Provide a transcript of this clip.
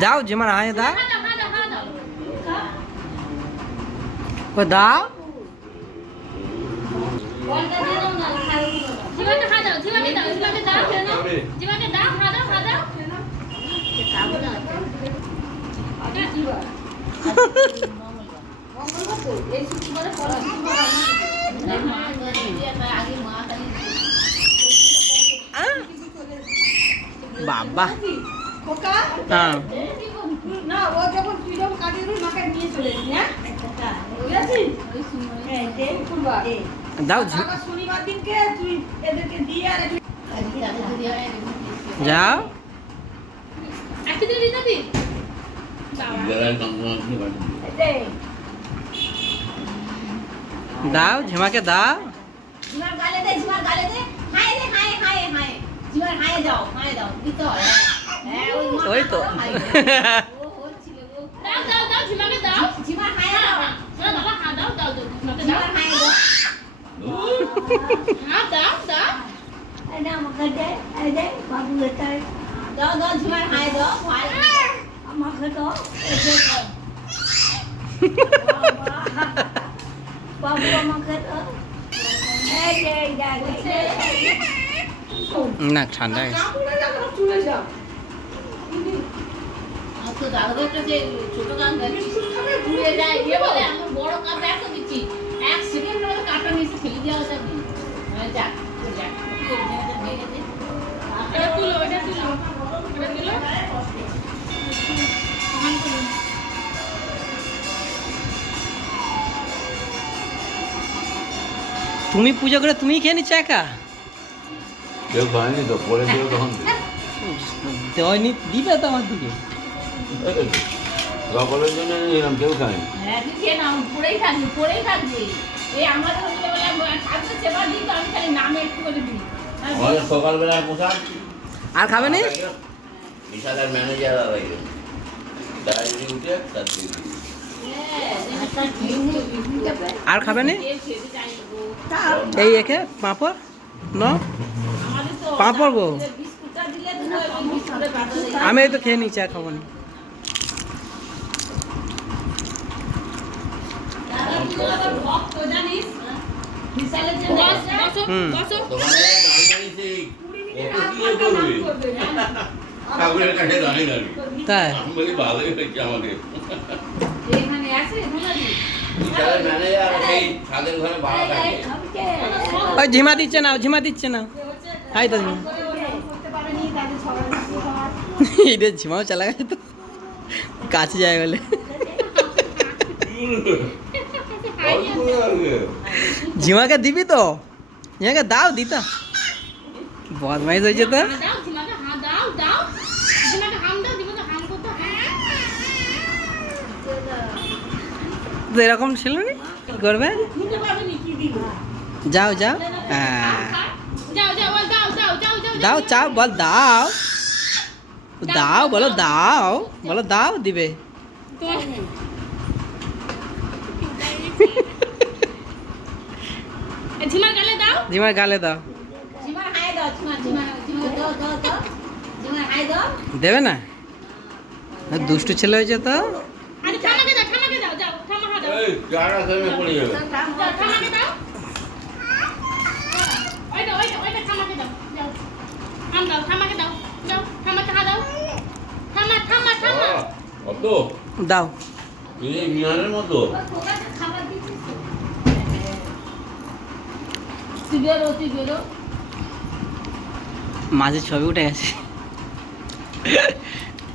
দাও ঝিমার হায় দাও ও দাও বাবা হ্যাঁ না ও যখন তুই যখন কাজে রুই মাকে নিয়ে চলে এলি হ্যাঁ বুঝেছিস এই যে কুলবা দাও শনিবার দিনকে তুই এদেরকে দিয়ে আর যাও একটু দিবি দিবি দাও ঝিমাকে দাও জিমার গালে দে হায় রে হায় হায় হায় জিমার হায় দাও দিতে হয় হ্যাঁ ওই তো ও হচ্ছিল গো দাও দাও দাও ঝিমাকে দাও জিমার হায় দাও দাও বাবা হা দাও দাও ঝিমাকে দাও জিমার হায় দাও হ্যাঁ দাও দাও এই না আমাকে দে এই দে বাবু এটা দাও জিমার হায় দাও ভাই আমাকে দাও এই দে বাবু আমাকে দাও এই যে না ঠান্ডা চলে যাও তো দাদুর কাছে ছোট গান ঘুরে যায় এ বলে আমি বড় কাপ এত দিচ্ছি এক সেকেন্ড মধ্যে কাপটা নিচে ফেলে দেওয়া যাবে যা যা এটা তুলো তুমি পূজা করে তুমি খেয়ে নিচ্ছ একা কেউ খায়নি তো পরে দিও তখন দেওয়ানি দিবে তো আমার দিকে সকলের জন্য নিলাম কেউ খায়নি হ্যাঁ তুই খেয়ে নাও পড়েই থাকবি এই আমাদের ছেলেবেলা থাকতে সেবা দিই তো আমি খালি নামে একটু করে দিই আমাদের সকালবেলায় পোশাক আর খাবে না বিশালের ম্যানেজার লাগে ডায়েরি উঠে তার দিয়ে আর খাবে না এই একে পাঁপড় ন পাঁপড় গো বিস্কুটটা দিলে বিস্কুটে বাঁচা আমি এই তো খেয়ে নিচ্ছি আর খাবো না ভক্ত জানিস বিশালের যে বসো দোকানে গাড়ি গাড়িছে ও কি করবে ঠাকুরের কাছে গাড়ি গাড়ি তাই আমি বলি ভালোই হয়েছে আমাদের এখানে আছে ধনাদি বিশালের ম্যানেজার সেই ছাদের ঘরে ভাড়া থাকে ওই ঝিমা দিচ্ছে না হাই তো ঝিমা করতে পারেনি তাদের সবাই এটা ঝিমাও চালা গেছে তো কাছে যায় বলে ঝিমাকে দিবি তো ঝিমাকে দাও দিতা বদমাইশ হয়েছে তো দাও ঝিমাকে হা দাও ঝিমাকে হাম দাও ঝিমাকে হাম করতে তো এরকম ছিল না কি করবে শুনতে পাবে নি কি দিল যাও হ্যাঁ যাও দাও চাও বল দাও বলো দাও দিবে ঝিমার গালে দাও ঝিমার গালে দাও জিমার হায় দাও জিমার দাও জিমার হায় দাও দেবে না দুষ্টু ছেলে হয়েছে তো আরে থামাকে দাও যাও থামা দাও এই যারা থেমে পড়ে যাবে থামাকে দাও ওইটা থামাকে দাও যাও হাম দাও থামাকে দাও যাও থামাকে হা দাও থামা অত দাও এই মিয়ানের মতো ওখানে খাবার দিচ্ছিস তুই বেরো মাঝে ছবি উঠে গেছে